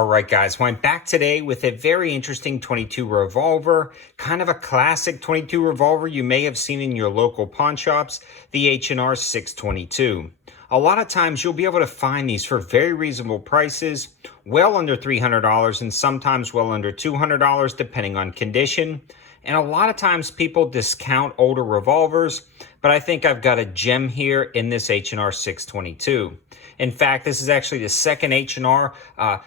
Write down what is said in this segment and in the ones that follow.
All right, guys, well, I'm back today with a very interesting 22 revolver, kind of a classic 22 revolver you may have seen in your local pawn shops, the H&R 622. A lot of times you'll be able to find these for very reasonable prices, well under $300 and sometimes well under $200 depending on condition. And a lot of times people discount older revolvers, but I think I've got a gem here in this H&R 622. In fact, this is actually the second H&R,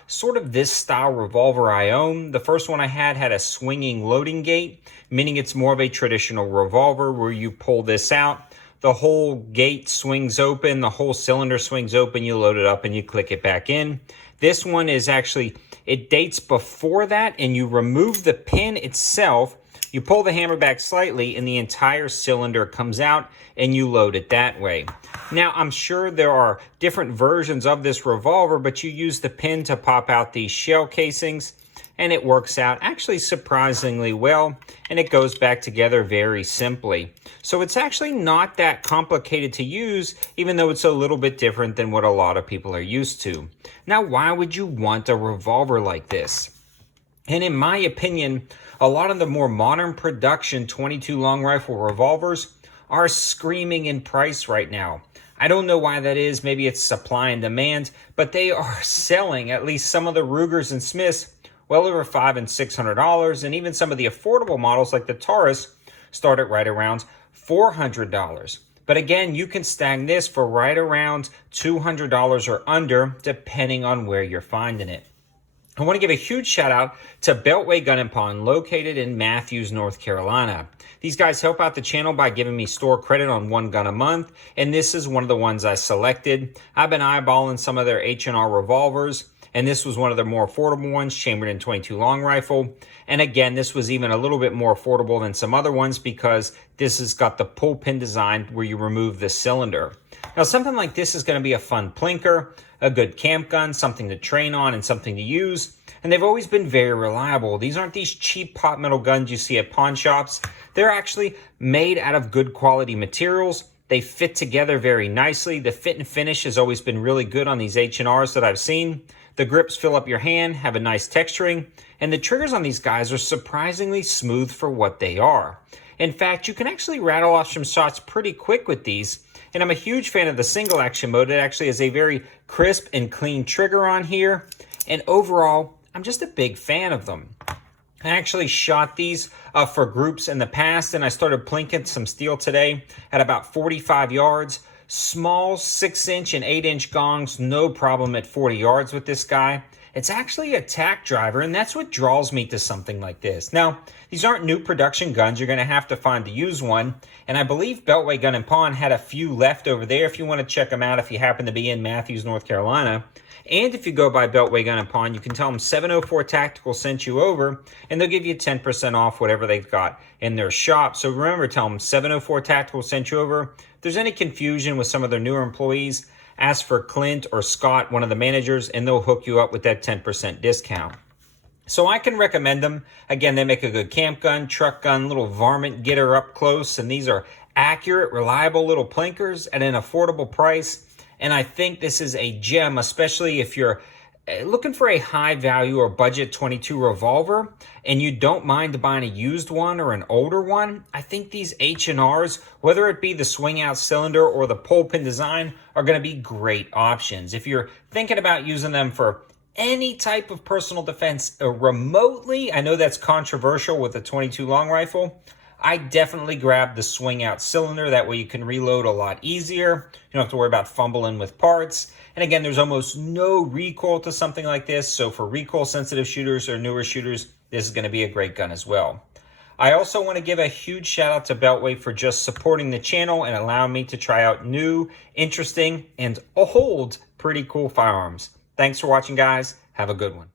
sort of this style revolver I own. The first one I had a swinging loading gate, meaning it's more of a traditional revolver where you pull this out. The whole gate swings open, the whole cylinder swings open, you load it up and you click it back in. This one is actually, it dates before that, and you remove the pin itself. You pull the hammer back slightly and the entire cylinder comes out and you load it that way. Now, I'm sure there are different versions of this revolver, but you use the pin to pop out these shell casings and it works out actually surprisingly well, and it goes back together very simply. So it's actually not that complicated to use, even though it's a little bit different than what a lot of people are used to. Now, why would you want a revolver like this? And in my opinion, a lot of the more modern production 22 long rifle revolvers are screaming in price right now. I don't know why that is. Maybe it's supply and demand, but they are selling, at least some of the Rugers and Smiths, well over $500 and $600, and even some of the affordable models like the Taurus start at right around $400. But again, you can snag this for right around $200 or under, depending on where you're finding it. I want to give a huge shout out to Beltway Gun & Pawn, located in Matthews, North Carolina. These guys help out the channel by giving me store credit on one gun a month, and this is one of the ones I selected. I've been eyeballing some of their H&R revolvers, and this was one of their more affordable ones, chambered in 22 long rifle. And again, this was even a little bit more affordable than some other ones because this has got the pull pin design where you remove the cylinder. Now, something like this is going to be a fun plinker, a good camp gun, something to train on and something to use. And they've always been very reliable. These aren't these cheap pot metal guns you see at pawn shops. They're actually made out of good quality materials. They fit together very nicely. The fit and finish has always been really good on these H&Rs that I've seen. The grips fill up your hand, have a nice texturing, and the triggers on these guys are surprisingly smooth for what they are. In fact, you can actually rattle off some shots pretty quick with these, and I'm a huge fan of the single action mode. It actually has a very crisp and clean trigger on here, and overall, I'm just a big fan of them. I actually shot these for groups in the past, and I started plinking some steel today at about 45 yards. Small 6-inch and 8-inch gongs, no problem at 40 yards with this guy. It's actually a tack driver, and that's what draws me to something like this. Now, these aren't new production guns. You're going to have to find to use one, and I believe Beltway Gun & Pawn had a few left over there if you want to check them out if you happen to be in Matthews, North Carolina. And if you go by Beltway Gun & Pawn, you can tell them 704 Tactical sent you over, and they'll give you 10% off whatever they've got in their shop. So remember, tell them 704 Tactical sent you over. If there's any confusion with some of their newer employees, ask for Clint or Scott, one of the managers, and they'll hook you up with that 10% discount. So I can recommend them. Again, they make a good camp gun, truck gun, little varmint getter up close, and these are accurate, reliable little plinkers at an affordable price. And I think this is a gem, especially if you're looking for a high value or budget 22 revolver and you don't mind buying a used one or an older one. I think these H&Rs, whether it be the swing out cylinder or the pull pin design, are going to be great options. If you're thinking about using them for any type of personal defense remotely, I know that's controversial with a 22 long rifle, I definitely grab the swing out cylinder. That way you can reload a lot easier. You don't have to worry about fumbling with parts. And again, there's almost no recoil to something like this. So for recoil sensitive shooters or newer shooters, this is going to be a great gun as well. I also want to give a huge shout out to Beltway for just supporting the channel and allowing me to try out new, interesting, and old, pretty cool firearms. Thanks for watching, guys. Have a good one.